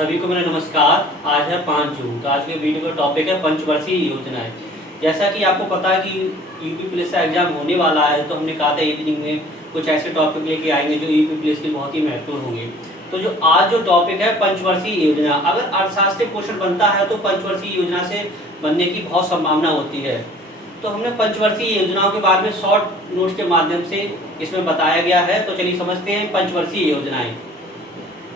सभी को मेरा नमस्कार। आज है 5 जून। तो आज के वीडियो का टॉपिक है पंचवर्षीय योजनाएं। जैसा कि आपको पता है कि यूपी पुलिस का एग्जाम होने वाला है, तो हमने कहा था इवनिंग में कुछ ऐसे टॉपिक लेके आएंगे जो यूपी पुलिस के बहुत ही महत्वपूर्ण होंगे। तो जो आज जो टॉपिक है पंचवर्षीय योजना, अगर अर्थशास्त्र क्वेश्चन बनता है तो पंचवर्षीय योजना से बनने की बहुत संभावना होती है। तो हमने पंचवर्षीय योजनाओं के बारे में शॉर्ट नोट्स के माध्यम से इसमें बताया गया है। तो चलिए समझते हैं पंचवर्षीय योजनाएं।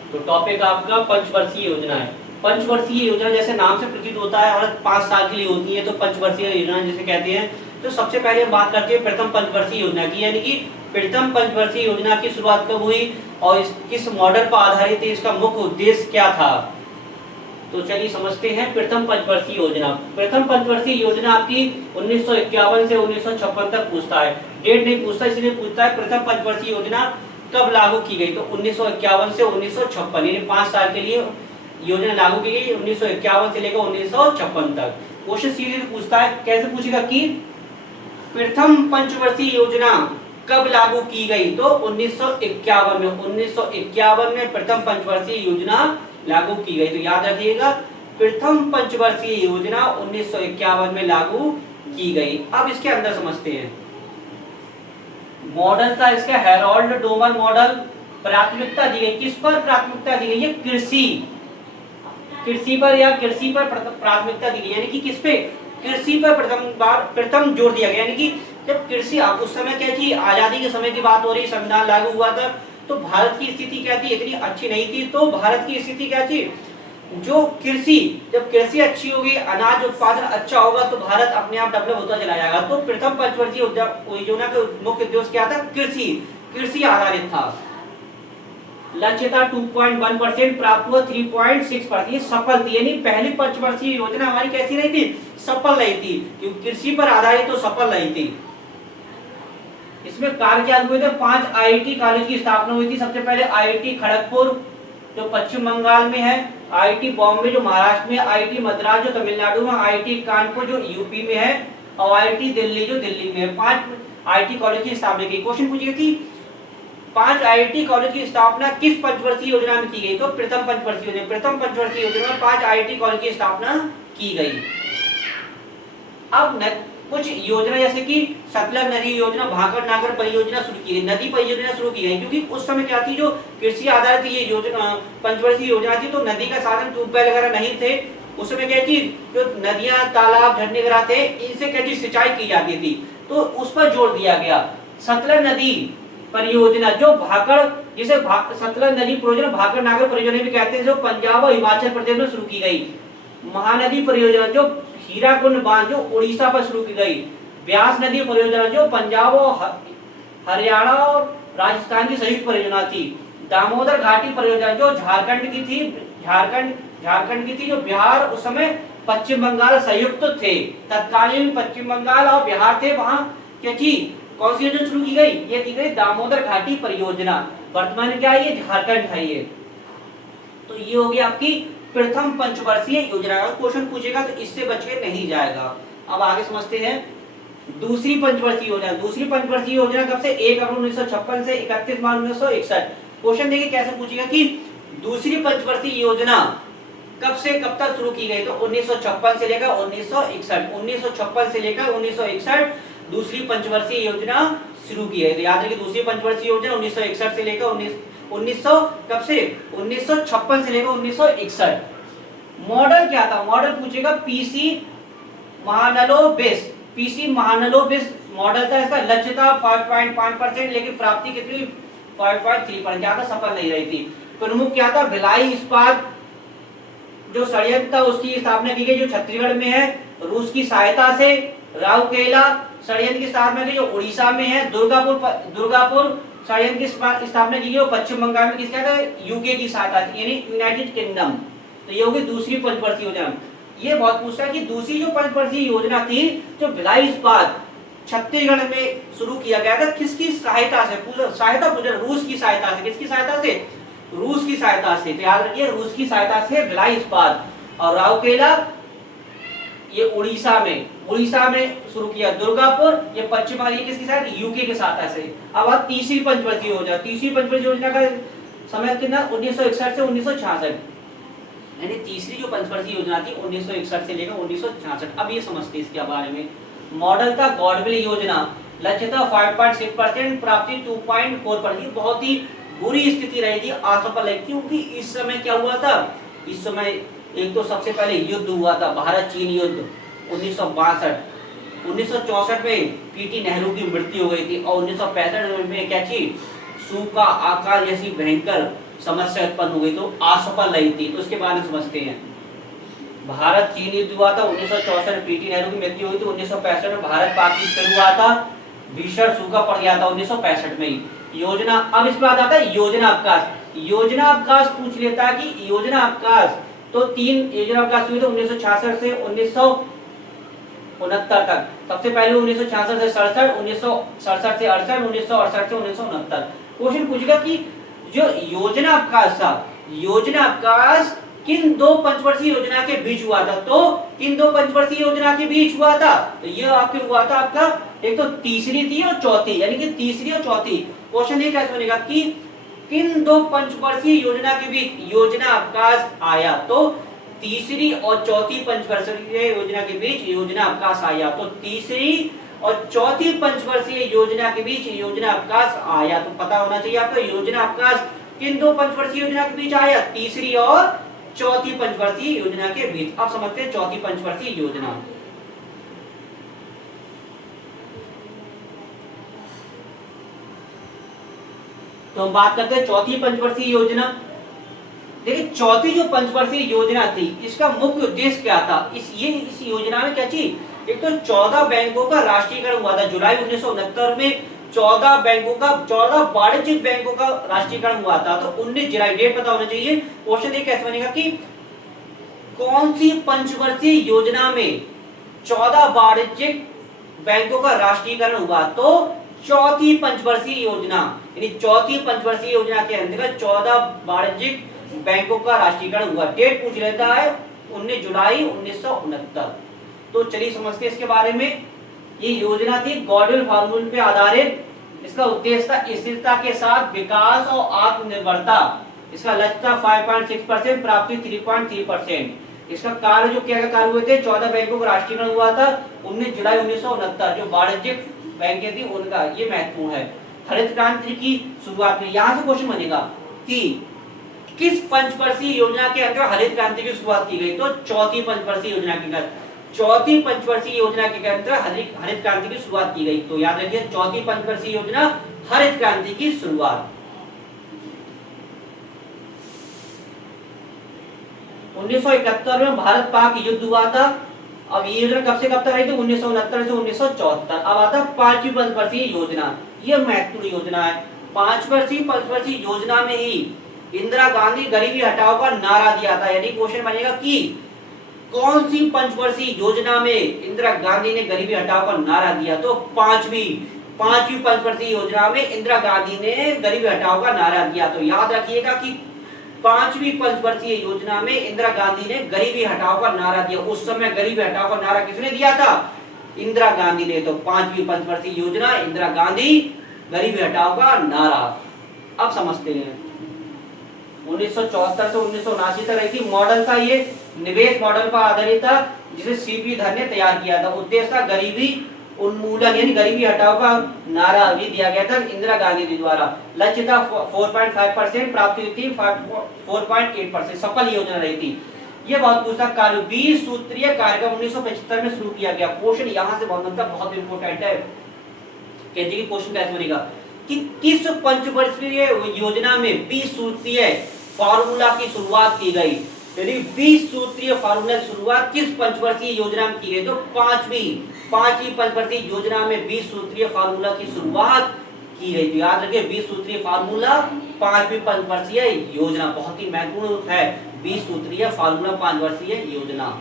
तो टॉपिक आपका पंचवर्षीय योजना है। पंचवर्षीय योजना जैसे नाम से प्रतीत होता है हर 5 साल के लिए होती है, तो पंचवर्षीय योजना जिसे कहते हैं। तो सबसे पहले हम बात करते हैं प्रथम पंचवर्षीय योजना की, यानी कि प्रथम पंचवर्षीय योजना की शुरुआत कब हुई और किस मॉडल पर आधारित है, इसका मुख्य उद्देश्य क्या था। तो चलिए समझते हैं प्रथम पंचवर्षीय योजना। प्रथम पंचवर्षीय योजना आपकी 1951 से 1956 तक पूछता है, डेट नहीं पूछता, इसलिए पूछता है प्रथम पंचवर्षीय योजना कब लागू की गई। तो 1951 से 1956 यानी 5 साल के लिए योजना लागू की गई, 1951 से लेकर 1956 तक। क्वेश्चन सीधे पूछता है, कैसे पूछेगा कि प्रथम पंचवर्षीय योजना कब लागू की गई। तो 1951 में 1951 में प्रथम पंचवर्षीय योजना लागू की गई। तो याद रखिएगा प्रथम पंचवर्षीय योजना 1951 में लागू की गई। अब इसके अंदर समझते हैं। मॉडल था इसका हेरोल्ड डोमर मॉडल। प्राथमिकता दी गई, किस पर प्राथमिकता दी गई है, कृषि पर या कृषि पर प्राथमिकता दी गई, यानी कि किस पे, कृषि पर प्रथम जोर दिया गया। यानी कि जब कृषि, आप उस समय क्या थी, आजादी के समय की बात हो रही, संविधान लागू हुआ था, तो भारत की स्थिति क्या थी, इतनी अच्छी नहीं थी। तो भारत की स्थिति क्या थी, जो कृषि, जब कृषि अच्छी होगी, अनाज उत्पादन अच्छा होगा, तो भारत अपने आप डेवलप होता चला जाएगा। तो प्रथम पंचवर्षीय योजना का मुख्य उद्देश्य क्या था, कृषि आधारित था। लक्ष्य था 2.1% प्राप्त हुआ 3.6%। ये सफल थी, यानी पहली पंचवर्षीय योजना हमारी कैसी नहीं थी, सफल नहीं थी, क्योंकि कृषि पर आधारित तो सफल नहीं थी। इसमें कार्य क्या हुए थे, 5 आईआईटी कॉलेज की स्थापना हुई थी। सबसे पहले आईआईटी खड़गपुर जो पश्चिम बंगाल में है, आईआईटी बॉम्बे जो महाराष्ट्र में, आईआईटी मद्रास जो तमिलनाडु में, आईआईटी कानपुर जो यूपी में है, और आईआईटी दिल्ली जो दिल्ली में है। 5 आईआईटी कॉलेज की स्थापना की। क्वेश्चन पूछिए कि 5 आईआईटी कॉलेज की स्थापना किस पंचवर्षीय योजना में की गई। तो प्रथम पंचवर्षीय योजना, प्रथम पंचवर्षीय योजना में 5 आईआईटी कॉलेज की स्थापना की गई। अब कुछ योजना जैसे कि सतलज नदी योजना, भाखड़ नागर परियोजना शुरू की गई, नदी परियोजना शुरू की गई, क्योंकि उस समय क्या थी, जो कृषि आधारित ये योजना पंचवर्षीय योजना थी, तो नदी का साधन ट्यूबवेल वगैरह नहीं थे। उस समय क्या थी, जो नदियां, तालाब, झरने वगैरह थे, इनसे क्या थी, सिंचाई की जाती थी, तो उस पर जोर दिया गया। सतलज नदी परियोजना जो भाखड़, जिसे सतलज नदी परियोजना भाखड़ नागर परियोजना भी कहते हैं, जो पंजाब और हिमाचल प्रदेश में शुरू की गई। महानदी परियोजना जो हीराकुंड बांध जो उड़ीसा पर शुरू की गई। व्यास नदी परियोजना जो पंजाब और हरियाणा और राजस्थान की संयुक्त परियोजना थी। दामोदर घाटी परियोजना जो झारखंड की थी, झारखंड की थी, जो बिहार उस समय पश्चिम बंगाल संयुक्त थे, तत्कालीन पश्चिम बंगाल और बिहार थे, वहां क्या थी, कौन सी योजना शुरू की गई, ये की गई दामोदर घाटी परियोजना। वर्तमान में क्या है, ये झारखंड है ये। तो ये होगी आपकी प्रथम पंचवर्षीय योजना। का क्वेश्चन पूछेगा तो इससे बच के नहीं जाएगा। अब आगे समझते हैं दूसरी पंचवर्षीय योजना। दूसरी पंचवर्षीय योजना कब से, 1 अप्रैल 1956 से 31 मार्च 1961। क्वेश्चन देखिए कैसे पूछेगा कि दूसरी पंचवर्षीय योजना कब से कब तक शुरू की गई। तो 1956 से लेकर 1961, 1956 से लेकर 1961 दूसरी पंचवर्षीय योजना शुरू की है। तो याद रखिए दूसरी पंचवर्षीय योजना 1961 से लेकर 1900 कब से, 1956 से लेकर 1961। मॉडल क्या था, मॉडल पूछेगा पीसी महानलोबिस। पीसी महानलोबिस मॉडल था। इसका लक्ष्य था 5.5%, लेकिन प्राप्ति कितनी, 5.3%, ज्यादा सफल नहीं रही थी। प्रमुख क्या था, भिलाई इस्पात जो संयंत्र था उसकी स्थापना की गई, जो छत्तीसगढ़ में है, रूस की सहायता से। राउरकेला संयंत्र की स्थापना की जो उड़ीसा में है। दुर्गापुर संयंत्र की स्थापना की गई पश्चिम बंगाल में, किसका था, यूके की सहायता थी, यानी यूनाइटेड किंगडम। तो ये होगी दूसरी पंचवर्षीय योजना। ये बहुत पूछता है कि दूसरी जो पंचवर्षीय योजना थी, जो भिलाई इस्पात छत्तीसगढ़ में शुरू किया गया था, किसकी सहायता से, रूस की सहायता से। किसकी सहायता से, रूस की सहायता से। तो याद रखिए रूस की सहायता से भिलाई इस्पात। और राउरकेला ये उड़ीसा में शुरू किया। दुर्गापुर ये पश्चिम बंगाल, ये किसके साथ, यूके के साथ ऐसे। अब तीसरी पंचवर्षीय योजना। तीसरी पंचवर्षीय योजना का समय कितना, 1961 से 1966। यानी तीसरी जो पंचवर्षीय योजना थी 1961 से लेकर 1966। अब ये समझते हैं इसके बारे में। मॉडल था गॉडविल योजना, लक्ष्य था 5.6%, प्राप्ति 2.4%। ये बहुत ही बुरी स्थिति रही थी, असफल रही, क्योंकि इस समय क्या हुआ था, इस समय एक तो सबसे पहले युद्ध हुआ था, भारत चीन युद्ध 1962। 1964 में पीटी नेहरू की मृत्यु हो गई थी और 1965 में क्या थी, सूखा, आकाल जैसी भयंकर समस्या उत्पन्न हो गई, तो असफल रही थी। तो उसके बारे में समझते हैं। भारत चीन युद्ध हुआ था 1964 में, पीटी नेहरू की मृत्यु हुई थी 1965 में, भारत पाकिस्तान हुआ था, भीषण सूखा पड़ गया था 1965 में ही। योजना, अब इस बाद आता है योजना अवकाश। योजना अवकाश पूछ लेता है कि योजना अवकाश, तो 3 योजना अवकाश हुए थे 1966 से 1969 तक। सबसे पहले 1966 से 67, 1967 से 68, 1968 से 1969। क्वेश्चन पूछेगा कि जो योजना अवकाश था, योजना अवकाश किन दो पंचवर्षीय योजना के बीच हुआ था, तो किन दो पंचवर्षीय योजना के बीच हुआ था, तो ये आपके हुआ था आपका, एक तो तीसरी थी और चौथी, यानी कि तीसरी और चौथी। क्वेश्चन ये कैसे बनेगा कि किन दो पंचवर्षीय योजना के बीच योजना अवकाश आया, तो तीसरी और चौथी पंचवर्षीय योजना के बीच योजना अवकाश आया, तो तीसरी और चौथी पंचवर्षीय योजना के बीच योजना अवकाश आया। तो पता होना चाहिए आपको योजना अवकाश किन दो पंचवर्षीय योजना के बीच आया, तीसरी और चौथी पंचवर्षीय योजना के बीच। अब समझते हैं चौथी पंचवर्षीय योजना। तो हम बात करते हैं चौथी पंचवर्षीय योजना। देखिए चौथी जो पंचवर्षीय योजना थी, इसका मुख्य उद्देश्य क्या था, इस योजना में क्या थी, एक तो 14 बैंकों का राष्ट्रीयकरण हुआ था जुलाई 1969 में। 14 बैंकों का, 14 वाणिज्यिक बैंकों का राष्ट्रीयकरण हुआ था, तो 19 जुलाई, डेट पता होना चाहिए। क्वेश्चन ये कैसे बनेगा कि कौन सी पंचवर्षीय योजना में 14 वाणिज्यिक बैंकों का राष्ट्रीयकरण हुआ, तो चौथी पंचवर्षीय योजना, यानी चौथी पंचवर्षीय योजना के अंतर्गत 14 वाणिज्यिक बैंकों का राष्ट्रीयकरण हुआ। डेट पूछ लेता है 19 जुलाई 1969। तो चलिए समझते हैं इसके बारे में। ये योजना थी गॉडविल फार्मूले पे आधारित। इसका उद्देश्य था स्थिरता के साथ विकास और आत्मनिर्भरता। इसका लक्ष्य था 5.6%, प्राप्ति 3.3%। इसका कार्य जो क्या कार्य हुए थे, 14 बैंकों का राष्ट्रीयकरण हुआ था 19 जुलाई 1969। जो वाणिज्यिक बैंकें थी उनका, ये महत्वपूर्ण है। हरित क्रांति की शुरुआत में, यहाँ से क्वेश्चन बनेगा कि किस पंचवर्षीय योजना के अंतर्गत हरित क्रांति की शुरुआत की गई, तो चौथी पंचवर्षीय योजना के अंतर्गत, चौथी पंचवर्षीय योजना के अंतर्गत हरित क्रांति की शुरुआत की गई। तो याद रखिए चौथी पंचवर्षीय योजना, हरित क्रांति की शुरुआत। 1971 में भारत पाक युद्ध हुआ था। अब ये योजना कब से कब तक रही थी, 1969 से 1974। अब आता है पांचवी पंचवर्षीय योजना। ये महत्वपूर्ण योजना है। पांचवर्षीय पंचवर्षीय योजना में ही इंदिरा गांधी गरीबी हटाओ का नारा दिया था। यानी क्वेश्चन बनेगा कि कौन सी पंचवर्षीय योजना में इंदिरा गांधी ने गरीबी हटाओ का नारा दिया, तो पांचवी पंचवर्षीय योजना में इंदिरा गांधी ने गरीबी हटाओ का नारा दिया। तो याद रखिएगा कि पांचवी पंचवर्षीय योजना में इंदिरा गांधी ने गरीबी हटाओ का नारा दिया। उस समय गरीबी हटाओ का नारा किसने दिया था, इंदिरा गांधी ने। तो पांचवी पंचवर्षीय योजना, इंदिरा गांधी, गरीबी हटाओ का नारा। अब समझते हैं 1974 से 1979 तक रही थी। मॉडल था ये निवेश मॉडल पर आधारित था, जिसे सीपी धर ने तैयार किया था। उद्देश्य था गरीबी उन्मूलन, यानी गरीबी हटाओ का नारा भी दिया गया था इंदिरा गांधी जी द्वारा। लक्ष्य था 4.5%, प्राप्ति हुई थी 4.8%। सफल योजना रही थी। ये बहुत पूछता कार्य 20 सूत्रीय कार्यक्रम 1975 में शुरू किया गया। क्वेश्चन यहाँ से बहुत बनता, बहुत इंपोर्टेंट है। कहते कि क्वेश्चन कैसे बनेगा कि किस पंचवर्षीय योजना में 20 सूत्रीय फार्मूला की शुरुआत की गई। यदि 20 सूत्रीय फार्मूला की शुरुआत किस पंचवर्षीय योजना में की गई, तो पांचवी पंचवर्षीय योजना में 20 सूत्रीय फार्मूला की शुरुआत की गई थी। याद रखिए 20 सूत्रीय फार्मूला, पांचवी पंचवर्षीय योजना, बहुत ही महत्वपूर्ण है 20 सूत्रीय फार्मूला पंचवर्षीय योजना।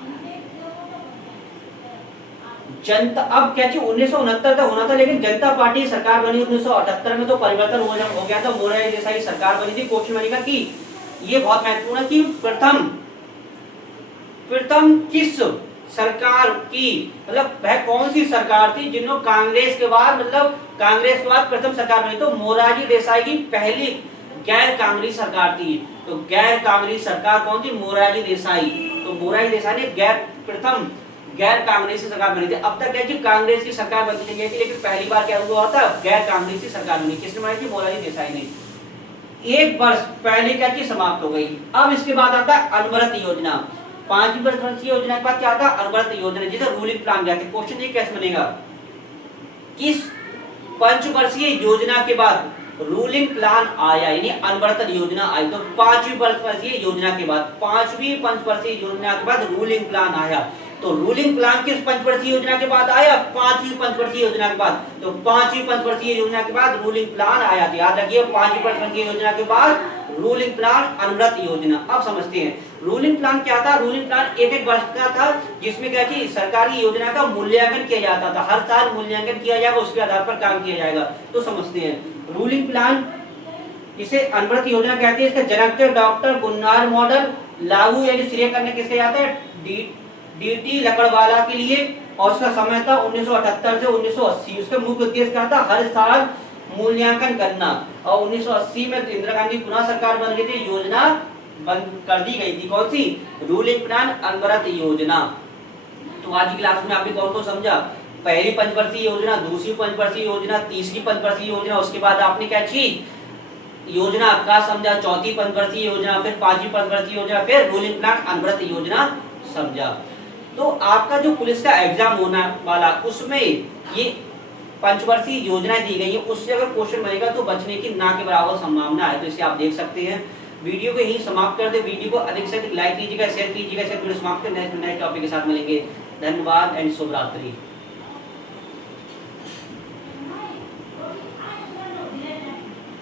जनता, अब क्या चाहिए 1969 तक होना था, लेकिन जनता पार्टी सरकार बनी 1978 में, तो परिवर्तन हो गया था, मोरारजी देसाई सरकार बनी थी। क्वेश्चन बनेगा कि ये बहुत महत्वपूर्ण है कि प्रथम किस सरकार की, मतलब वह कौन सी सरकार थी जिन्होंने कांग्रेस के बाद प्रथम सरकार बनी, तो मोरारजी देसाई की पहली गैर कांग्रेस सरकार थी। तो गैर कांग्रेस सरकार कौन थी? मोरारजी देसाई। तो मोरारजी देसाई ने प्रथम गैर कांग्रेसी सरकार बनी थी। अब तक क्या थी? कांग्रेस की सरकार बनती गई थी, लेकिन पहली बार क्या हुआ था? गैर कांग्रेसी सरकार बनी। किसने बनाई थी? मोरारजी देसाई ने। एक वर्ष पहले क्या चीज समाप्त हो गई। अब इसके बाद आता है अनवरत योजना। 5वीं पंचवर्षीय योजना के बाद क्या आता है? अनवरत योजना, जिसे रूलिंग प्लान कहते हैं। क्वेश्चन ये कैसे बनेगा? किस पंचवर्षीय योजना के बाद रूलिंग प्लान आया, यानी अनवरत योजना आई? तो 5वीं पंचवर्षीय योजना के बाद, 5वीं पंचवर्षीय योजना के बाद रूलिंग प्लान आया। तो रूलिंग प्लान किस पंचवर्षीय योजना के बाद आया? 5वीं पंचवर्षीय योजना के बाद। तो 5वीं पंचवर्षीय योजना के बाद रूलिंग प्लान आया। याद रखिए, 5वीं पंचवर्षीय योजना के बाद रूलिंग प्लान, अनवरत योजना। अब समझते हैं रूलिंग प्लान क्या था। रूलिंग प्लान एक वर्ष का था, जिसमें क्या थी? सरकारी योजना का मूल्यांकन किया जाता था। हर साल मूल्यांकन किया जाएगा, उसके आधार पर काम किया जाएगा। तो समझते हैं रूलिंग प्लान, इसे अनवरत योजना कहते हैं। इसका जनक थे डॉक्टर गुन्नार मॉडल। लागू यानी श्रेय करने किसके जाता है? डीटी लकड़वाला के लिए। और उसका समय था 1978 से 1980। उसका मुख्य उद्देश्य क्या था? हर साल मूल्यांकन करना। और 1980 में इंदिरा गांधी पुनः सरकार बन गई थी, योजना बंद कर दी गई थी। कौन सी? रूलिंग प्लान, अनवरत योजना। तो आज की क्लास में आपने कौन समझा? पहली पंचवर्षीय योजना, दूसरी पंचवर्षीय योजना, तीसरी पंचवर्षीय योजना, उसके बाद आपने क्या चीज योजना का समझा, चौथी पंचवर्षीय योजना, फिर 5वीं पंचवर्षीय योजना, फिर रूलिंग प्लान, अनवरत योजना समझा। तो आपका जो पुलिस का एग्जाम होना वाला, उसमें ये पंचवर्षीय योजना दी गई है, उससे अगर क्वेश्चन बनेगा तो बचने की ना के बराबर संभावना है। तो इसे आप देख सकते हैं। वीडियो को यही समाप्त कर दे। वीडियो को अधिक से अधिक लाइक कीजिएगा, शेयर कीजिएगा। वीडियो समाप्त कर नेक्स्ट टॉपिक के साथ मिलेंगे। धन्यवाद एंड शुभ रात्रि।